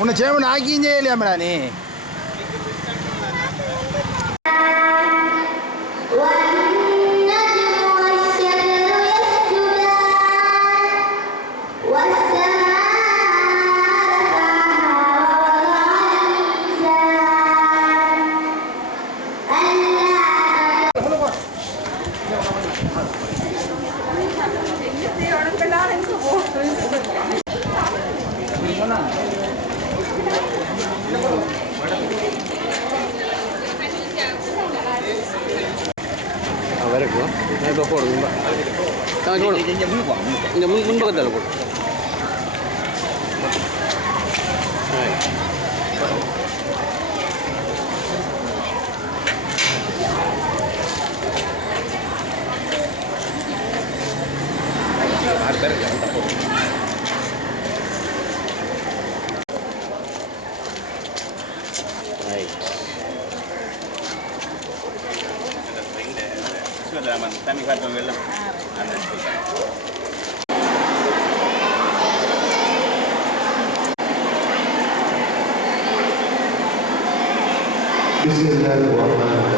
உன்னை சேமன் ஆக்கியும் செய்யலையாமடா நீ? இந்த முன் முன்பக்கத்தில் போடும் Gracias. This is another one.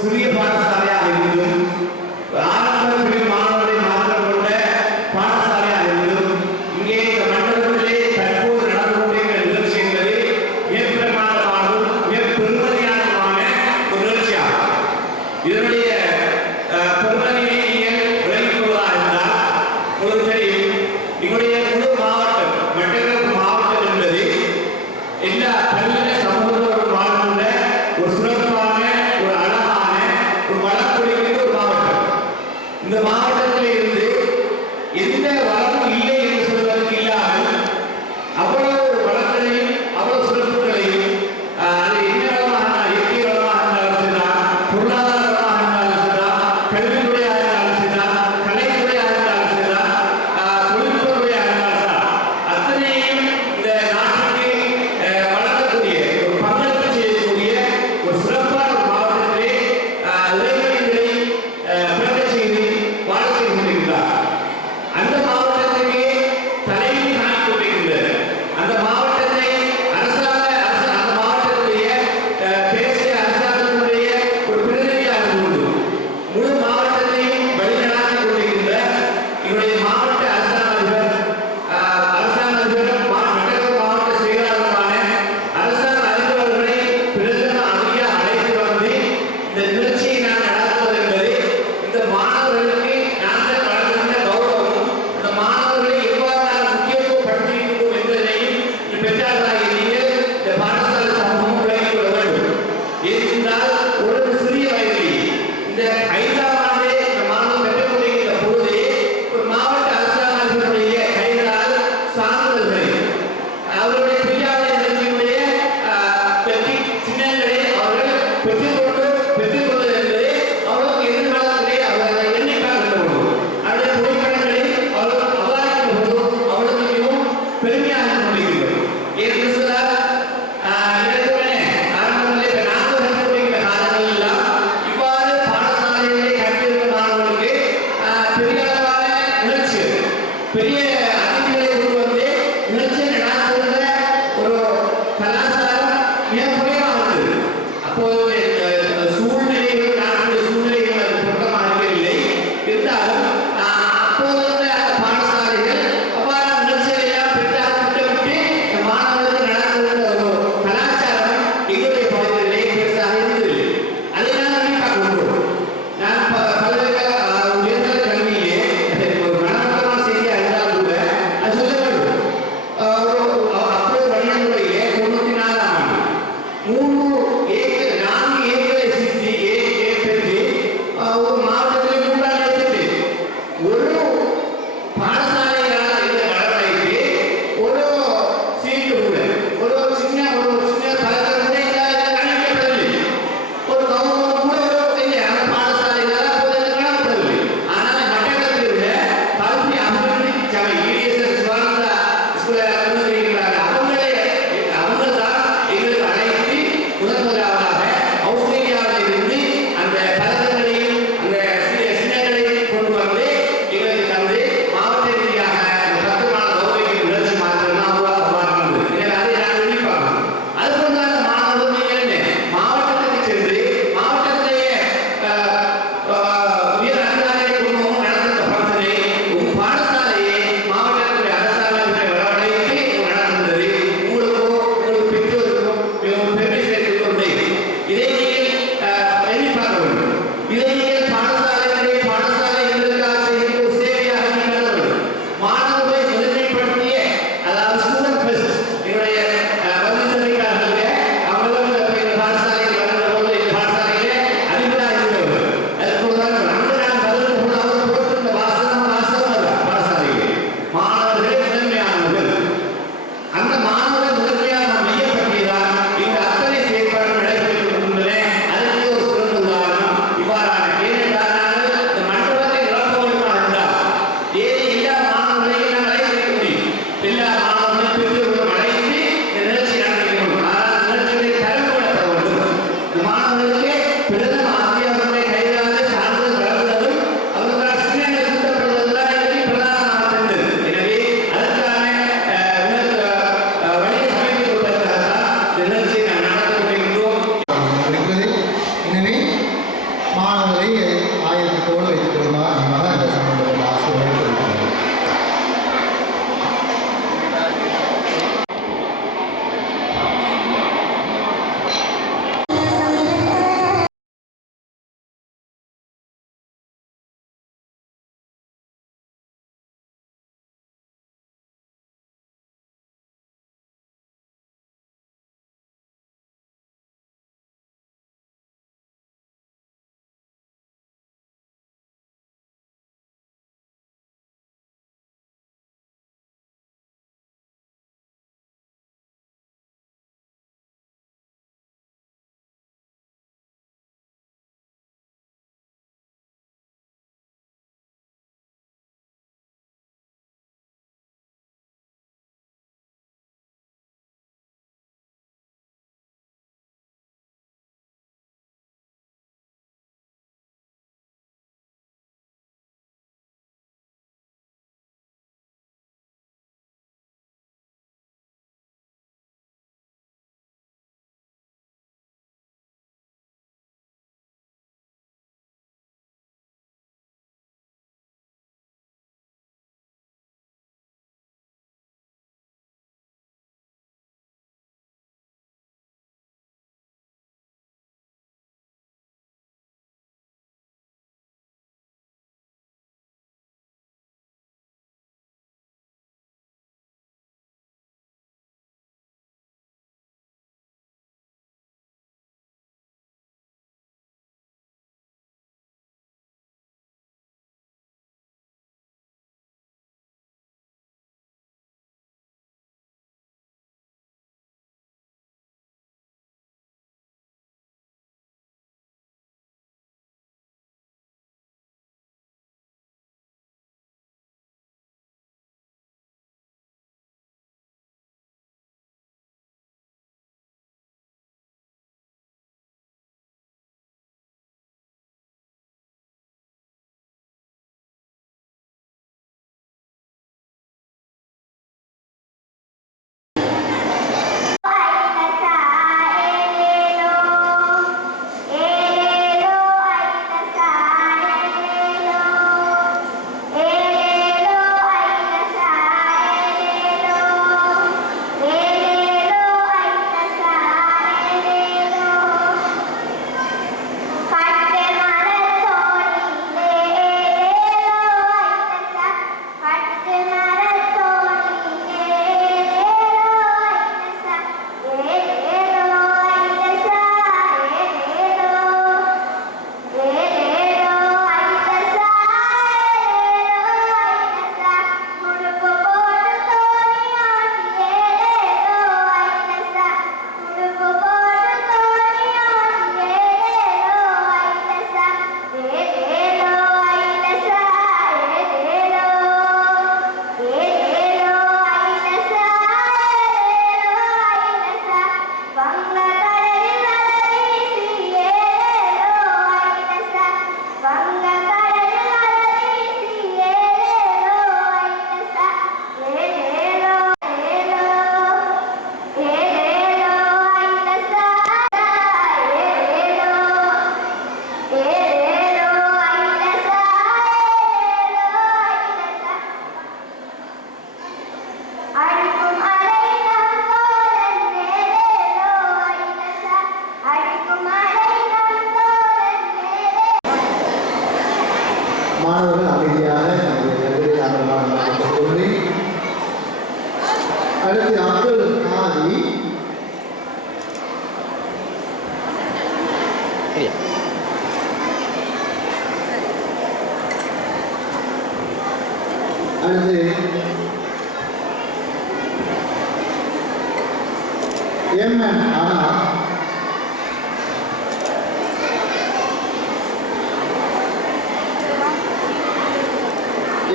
சிறிய பாரச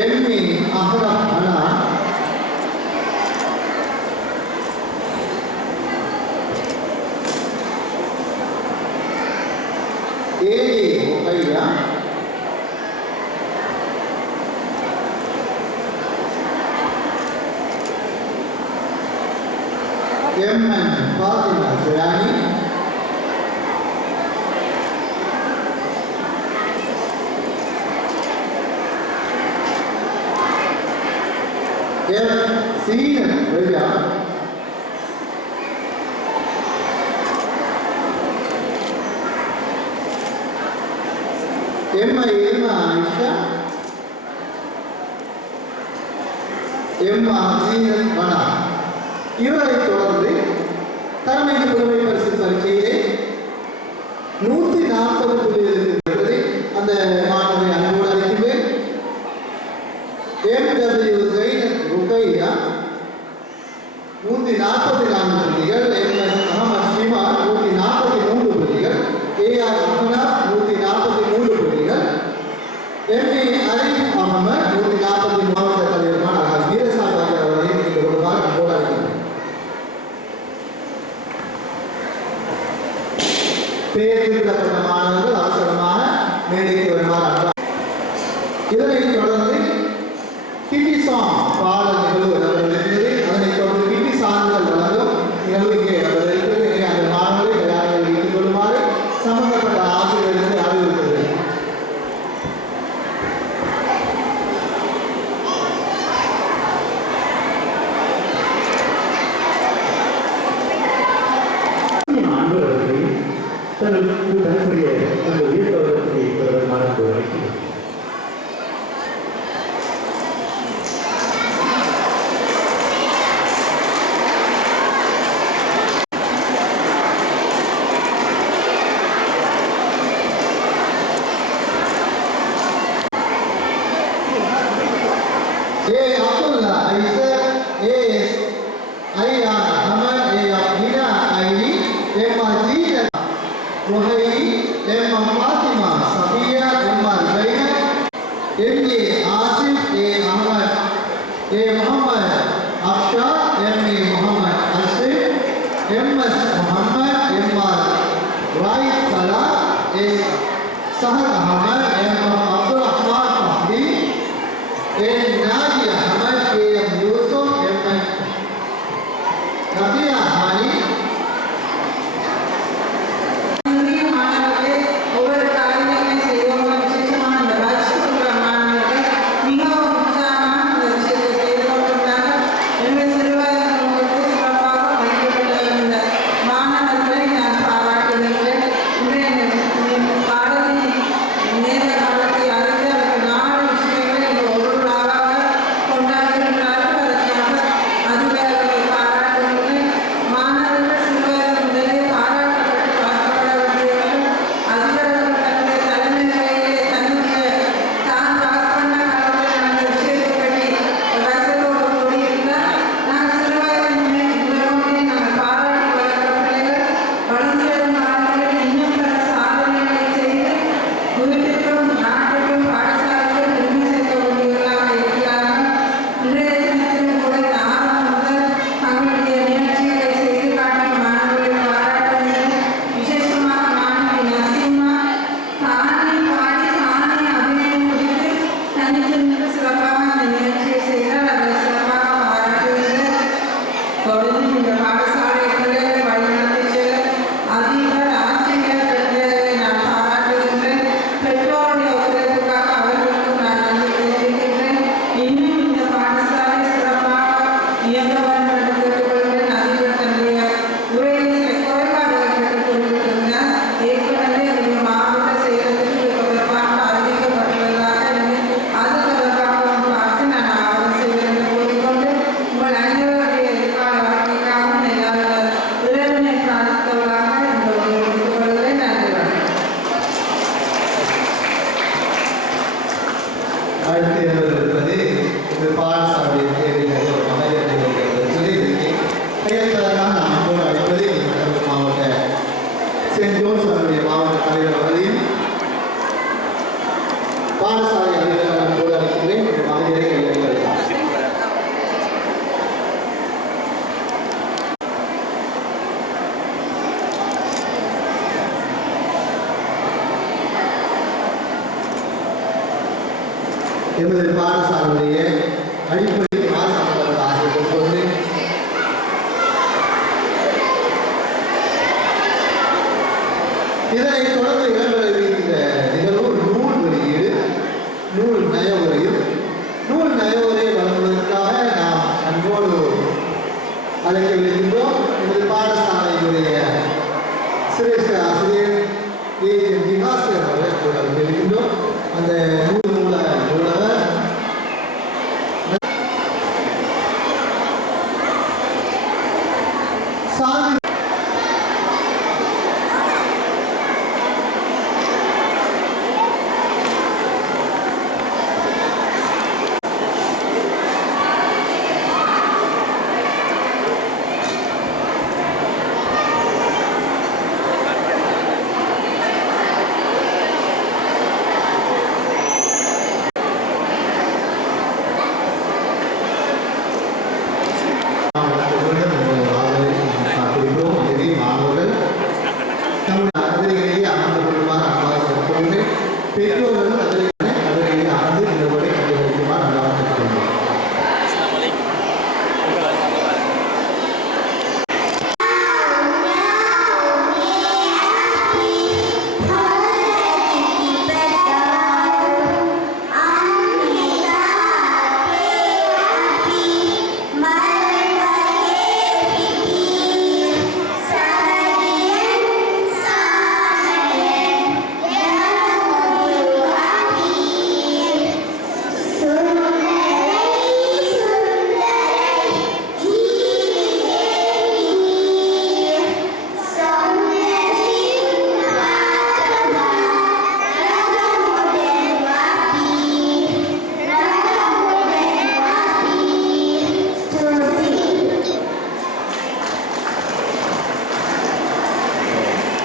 ಎಮ್ಮೆ ಅಹರ ಹಣ எம்மா ఏమ్మా ஆயிஷா எம்மா ஆக்சிஜன் வடா இவரை தொடர்ந்து தலைமைக்கு பெருமை Ustedes Right. para trabalhar அடுத்து என்பது இருப்பது இது பால் இதனை தொடர்ந்து இடம்பெற இருக்கின்ற நிகழ்வு நூல் வெளியீடு நூல் நயவுரையும் நூல் நயவுரையை வழங்குவதற்காக நாம் அன்போடு அழைக்கவில்லை